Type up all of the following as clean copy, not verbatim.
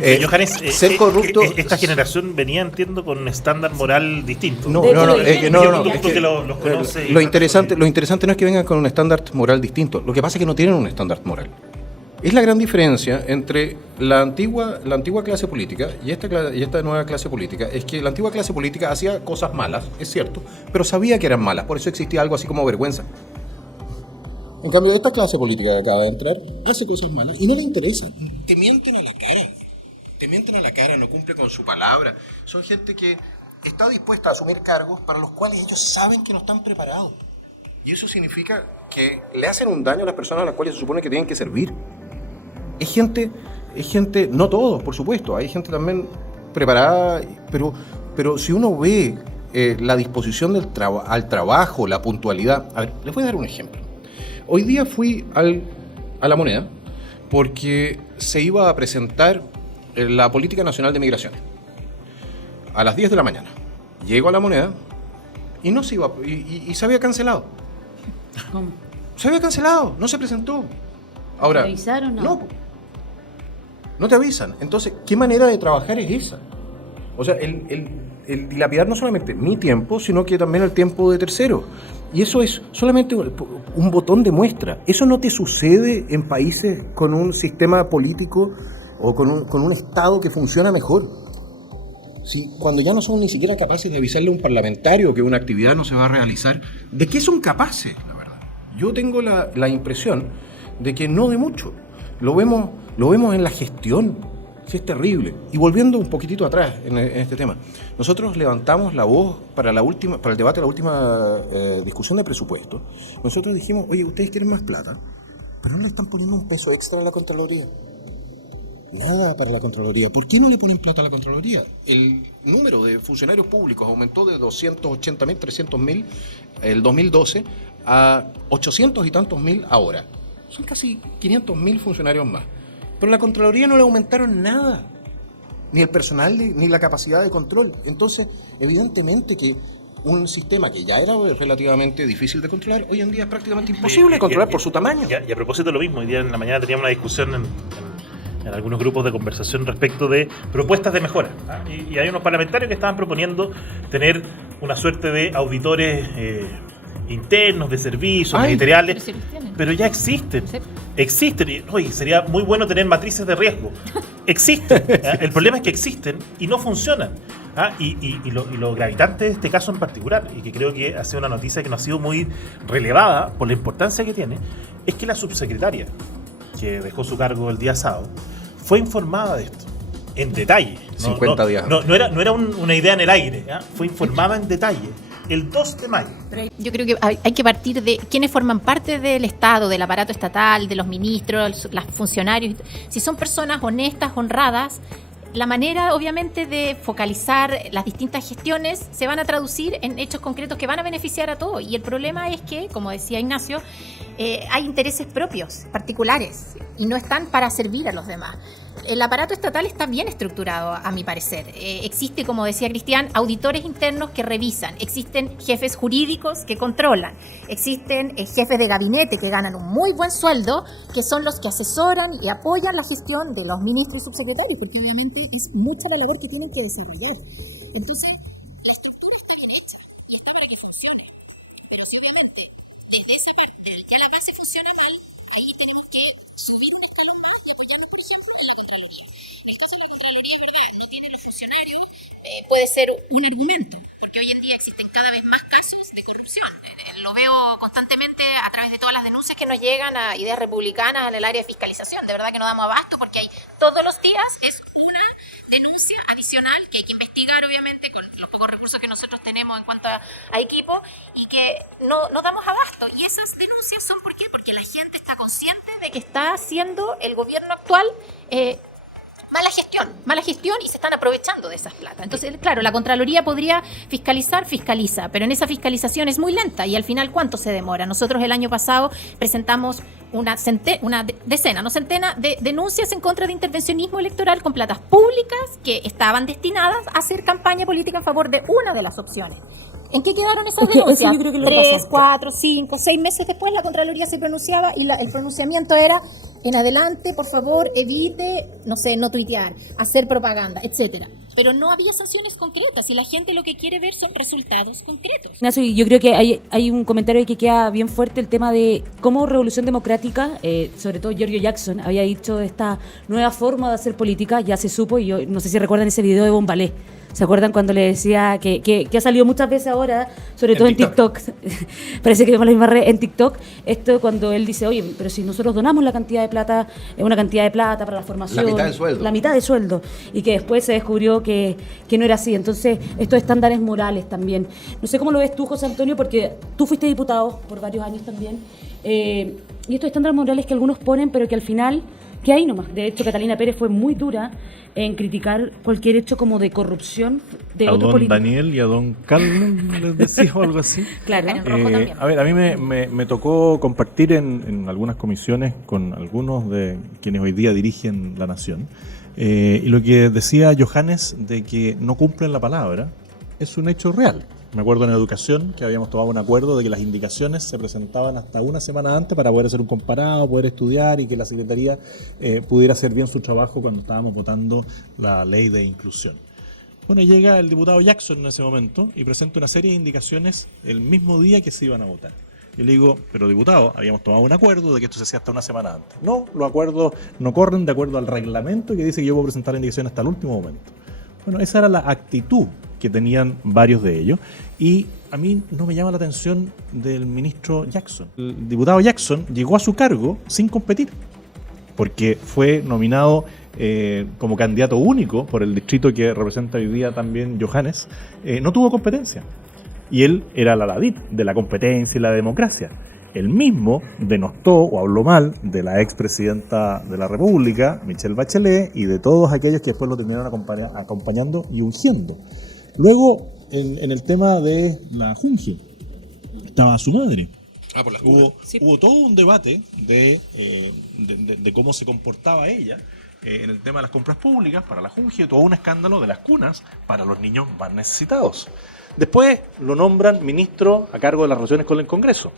Pero Johannes, ser corrupto... esta generación venía, entiendo, con un estándar moral distinto. No. Lo interesante no es que vengan con un estándar moral distinto. Lo que pasa es que no tienen un estándar moral. Es la gran diferencia entre la antigua clase política y esta nueva clase política. Es que la antigua clase política hacía cosas malas, es cierto, pero sabía que eran malas. Por eso existía algo así como vergüenza. En cambio, esta clase política que acaba de entrar hace cosas malas y no le interesa. Te mienten a la cara, no cumple con su palabra. Son gente que está dispuesta a asumir cargos para los cuales ellos saben que no están preparados. Y eso significa que le hacen un daño a las personas a las cuales se supone que tienen que servir. Es gente, no todos, por supuesto, hay gente también preparada, pero si uno ve la disposición al trabajo, la puntualidad... A ver, les voy a dar un ejemplo. Hoy día fui a La Moneda porque se iba a presentar la Política Nacional de Migraciones a las 10 de la mañana. Llego a La Moneda y no se iba, y se había cancelado. ¿Cómo? Se había cancelado, no se presentó. Ahora, ¿Te avisaron? No te avisan. Entonces, ¿qué manera de trabajar es esa? O sea, el dilapidar no solamente mi tiempo, sino que también el tiempo de terceros. Y eso es solamente un botón de muestra. Eso no te sucede en países con un sistema político o con un Estado que funciona mejor. Si cuando ya no son ni siquiera capaces de avisarle a un parlamentario que una actividad no se va a realizar, ¿de qué son capaces, la verdad? Yo tengo la impresión de que no de mucho. Lo vemos en la gestión, sí, es terrible. Y volviendo un poquitito atrás en este tema, nosotros levantamos la voz para el debate de la última discusión de presupuesto. Nosotros dijimos, oye, ustedes quieren más plata, pero no le están poniendo un peso extra a la Contraloría. Nada para la Contraloría. ¿Por qué no le ponen plata a la Contraloría? El número de funcionarios públicos aumentó de 280.000, 300.000 el 2012 a 800 y tantos mil ahora. Son casi 500.000 funcionarios más. Pero a la Contraloría no le aumentaron nada. Ni el personal, ni la capacidad de control. Entonces, evidentemente que un sistema que ya era relativamente difícil de controlar, hoy en día es prácticamente imposible de controlar por su tamaño. Y a propósito de lo mismo, hoy día en la mañana teníamos una discusión en algunos grupos de conversación respecto de propuestas de mejora. Y hay unos parlamentarios que estaban proponiendo tener una suerte de auditores internos, de servicios, ministeriales, pero ya existen. Sí. Existen. Oye, sería muy bueno tener matrices de riesgo. Existen. El problema es que existen y no funcionan. Y lo gravitante de este caso en particular, y que creo que ha sido una noticia que no ha sido muy relevada por la importancia que tiene, es que la subsecretaria, que dejó su cargo el día sábado, fue informada de esto, en detalle. 50 días. No era una idea en el aire, fue informada en detalle. El 2 de mayo. Yo creo que hay que partir de quienes forman parte del Estado, del aparato estatal, de los ministros, los funcionarios. Si son personas honestas, honradas, la manera, obviamente, de focalizar las distintas gestiones se van a traducir en hechos concretos que van a beneficiar a todos. Y el problema es que, como decía Ignacio, hay intereses propios, particulares, y no están para servir a los demás. El aparato estatal está bien estructurado, a mi parecer. Existe, como decía Cristian, auditores internos que revisan, existen jefes jurídicos que controlan, existen jefes de gabinete que ganan un muy buen sueldo, que son los que asesoran y apoyan la gestión de los ministros y subsecretarios, porque obviamente es mucha la labor que tienen que desarrollar. Entonces, la estructura está bien hecha y está para que funcione. Pero si obviamente desde esa parte ya la base funciona mal, ahí tenemos que subir un escalón más y apoyarnos, por ejemplo, en la Contraloría. Entonces la Contraloría, es verdad, no tiene los funcionarios, puede ser un argumento, porque hoy en día existen cada vez más casos de corrupción. Lo veo constantemente a través de todas las denuncias que nos llegan a ideas republicanas en el área de fiscalización. De verdad que no damos abasto porque hay todos los días es una denuncia adicional que hay que investigar, obviamente, con los pocos recursos que nosotros tenemos en cuanto a equipo, y que no damos abasto. Y esas denuncias son ¿por qué? Porque la gente está consciente de que está haciendo el gobierno actual mala gestión y se están aprovechando de esas plata. Entonces, claro, la Contraloría podría fiscaliza, pero en esa fiscalización es muy lenta y al final, ¿cuánto se demora? Nosotros el año pasado presentamos una centena de denuncias en contra de intervencionismo electoral con platas públicas que estaban destinadas a hacer campaña política en favor de una de las opciones. ¿En qué quedaron esas denuncias? 3, 4, 5, 6 meses después la Contraloría se pronunciaba y el pronunciamiento era en adelante, por favor, evite, no sé, no tuitear, hacer propaganda, etcétera. Pero no había sanciones concretas y la gente lo que quiere ver son resultados concretos. Ignacio, yo creo que hay un comentario que queda bien fuerte, el tema de cómo Revolución Democrática, sobre todo Giorgio Jackson, había dicho esta nueva forma de hacer política, ya se supo, y yo no sé si recuerdan ese video de Bombalé. ¿Se acuerdan cuando le decía que ha salido muchas veces ahora, sobre todo en TikTok? Parece que vemos la misma red en TikTok. Esto cuando él dice, oye, pero si nosotros donamos la cantidad de plata, una cantidad de plata para la formación. La mitad del sueldo. La mitad del sueldo. Y que después se descubrió que no era así. Entonces, estos estándares morales también. No sé cómo lo ves tú, José Antonio, porque tú fuiste diputado por varios años también. Y estos estándares morales que algunos ponen, pero que al final... que hay nomás. De hecho, Catalina Pérez fue muy dura en criticar cualquier hecho como de corrupción de a otro don político. Daniel y a don Carlos les decía o algo así. Claro. En rojo también. A ver, a mí me tocó compartir en algunas comisiones con algunos de quienes hoy día dirigen la nación. Y lo que decía Johannes de que no cumplen la palabra es un hecho real. Me acuerdo en educación que habíamos tomado un acuerdo de que las indicaciones se presentaban hasta una semana antes para poder hacer un comparado, poder estudiar y que la Secretaría pudiera hacer bien su trabajo cuando estábamos votando la ley de inclusión. Bueno, y llega el diputado Jackson en ese momento y presenta una serie de indicaciones el mismo día que se iban a votar. Yo le digo, pero diputado, habíamos tomado un acuerdo de que esto se hacía hasta una semana antes. No, los acuerdos no corren de acuerdo al reglamento que dice que yo puedo presentar la indicación hasta el último momento. Bueno, esa era la actitud que tenían varios de ellos, y a mí no me llama la atención del ministro Jackson. El diputado Jackson llegó a su cargo sin competir, porque fue nominado como candidato único por el distrito que representa hoy día también Johannes. No tuvo competencia, y él era el adalid de la competencia y la democracia. Él mismo denostó o habló mal de la expresidenta de la República, Michelle Bachelet, y de todos aquellos que después lo terminaron acompañando y ungiendo. Luego, en el tema de la Junge, estaba su madre. Hubo todo un debate de cómo se comportaba ella en el tema de las compras públicas para la Junge, todo un escándalo de las cunas para los niños más necesitados. Después lo nombran ministro a cargo de las relaciones con el Congreso.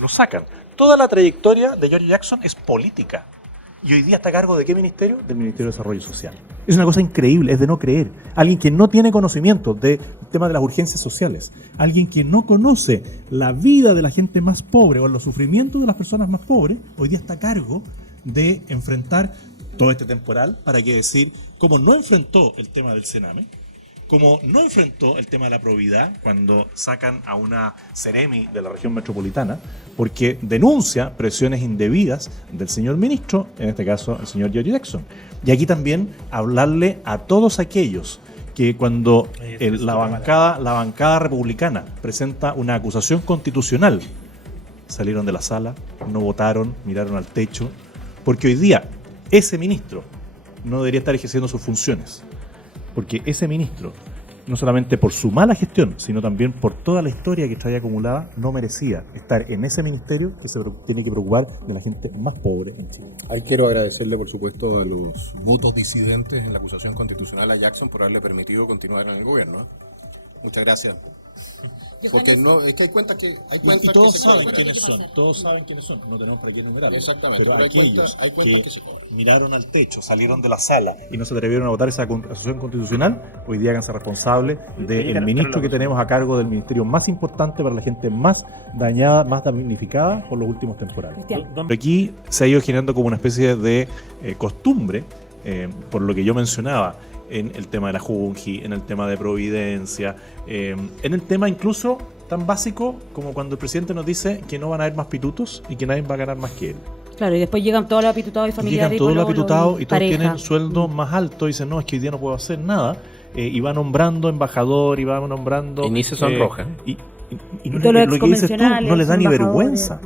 Lo sacan. Toda la trayectoria de Giorgio Jackson es política. Y hoy día está a cargo ¿de qué ministerio? Del Ministerio de Desarrollo Social. Es una cosa increíble, es de no creer. Alguien que no tiene conocimiento del tema de las urgencias sociales, alguien que no conoce la vida de la gente más pobre o los sufrimientos de las personas más pobres, hoy día está a cargo de enfrentar todo este temporal, para qué decir, cómo no enfrentó el tema del Sename, como no enfrentó el tema de la probidad cuando sacan a una Seremi de la región metropolitana, porque denuncia presiones indebidas del señor ministro, en este caso el señor Giorgio Jackson. Y aquí también hablarle a todos aquellos que cuando la bancada republicana presenta una acusación constitucional, salieron de la sala, no votaron, miraron al techo, porque hoy día ese ministro no debería estar ejerciendo sus funciones. Porque ese ministro, no solamente por su mala gestión, sino también por toda la historia que trae acumulada, no merecía estar en ese ministerio que se tiene que preocupar de la gente más pobre en Chile. Ahí quiero agradecerle, por supuesto, a los votos disidentes en la acusación constitucional a Jackson por haberle permitido continuar en el gobierno. Muchas gracias. Porque no, es que hay cuentas que... Y todos saben quiénes son, no tenemos por qué enumerarlos. Exactamente, pero hay aquellos cuentas que se cobran. miraron al techo, salieron de la sala y no se atrevieron a votar esa acusación constitucional, hoy día háganse responsables del ministro que tenemos a cargo del ministerio más importante para la gente más dañada, más damnificada por los últimos temporales. Pero aquí se ha ido generando como una especie de costumbre, por lo que yo mencionaba, en el tema de la Junji, en el tema de Providencia, en el tema incluso tan básico como cuando el presidente nos dice que no van a haber más pitutos y que nadie va a ganar más que él. Claro, y después llegan todos los apitutados y familiares. Llegan todos los apitutados y todos pareja. tienen sueldos más altos y dicen, no, es que hoy día no puedo hacer nada. Y va nombrando embajador y va nombrando... Y ni se sonroja. Y no todos los lo que dices tú, no les da ni embajadores. vergüenza.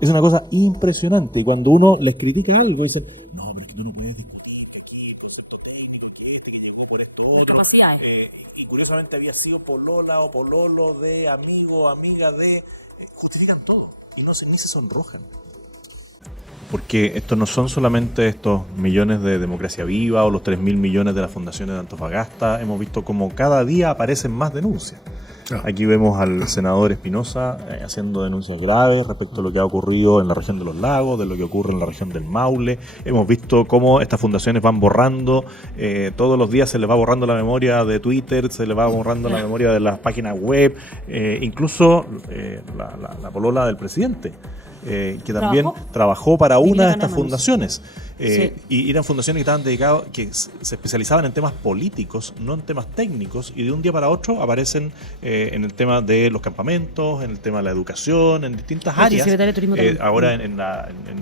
Es una cosa impresionante. Y cuando uno les critica algo, dicen, no, pero es que tú no puedes discutir que aquí, concepto técnico, que este, que llegó por esto otro. Y curiosamente había sido polola o pololo de amigo, amiga de... justifican todo y ni se sonrojan. Porque estos no son solamente estos millones de Democracia Viva o los 3.000 millones de las fundaciones de Antofagasta. Hemos visto como cada día aparecen más denuncias. Aquí vemos al senador Espinosa haciendo denuncias graves respecto a lo que ha ocurrido en la región de los lagos, de lo que ocurre en la región del Maule. Hemos visto cómo estas fundaciones van borrando, todos los días se les va borrando la memoria de Twitter, se les va borrando la memoria de las páginas web, incluso la polola del presidente. Que también trabajó para una de estas fundaciones. Y eran fundaciones que estaban dedicadas, que se especializaban en temas políticos, no en temas técnicos, y de un día para otro aparecen en el tema de los campamentos, en el tema de la educación, en distintas áreas. Ahora en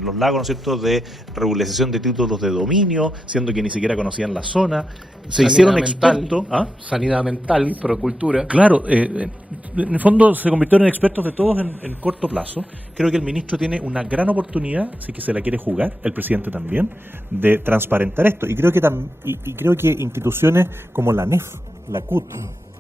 los lagos, ¿no es cierto?, de regularización de títulos de dominio, siendo que ni siquiera conocían la zona. Se hicieron expertos. Sanidad mental, procultura. Claro, en el fondo se convirtieron en expertos de todos en corto plazo. Creo que el ministro tiene una gran oportunidad, si que se la quiere jugar, el presidente también, de transparentar esto. Y creo que creo que instituciones como la NEF, la CUT,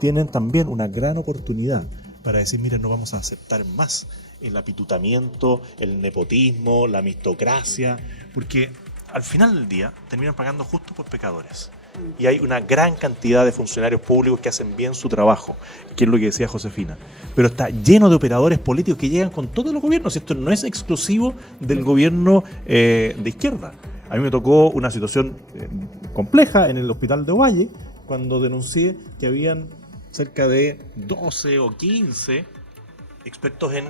tienen también una gran oportunidad para decir, miren, no vamos a aceptar más el apitutamiento, el nepotismo, la mistocracia, porque al final del día terminan pagando justo por pecadores. Y hay una gran cantidad de funcionarios públicos que hacen bien su trabajo, que es lo que decía Josefina. Pero está lleno de operadores políticos que llegan con todos los gobiernos. Esto no es exclusivo del gobierno de izquierda. A mí me tocó una situación compleja en el hospital de Ovalle, cuando denuncié que habían cerca de 12 o 15 expertos en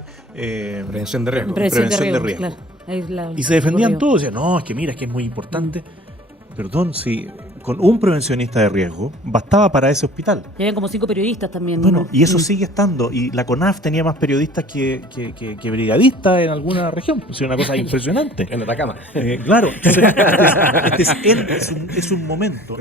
Prevención de riesgo. Prevención de riesgo. Claro. Y se defendían todos, decían, no, es que mira, es que es muy importante. Perdón, si con un prevencionista de riesgo bastaba para ese hospital. Y habían como 5 periodistas también. Bueno, y eso sigue estando. Y la CONAF tenía más periodistas que brigadistas en alguna región. Es una cosa impresionante. En Atacama. Claro, entonces, es un momento.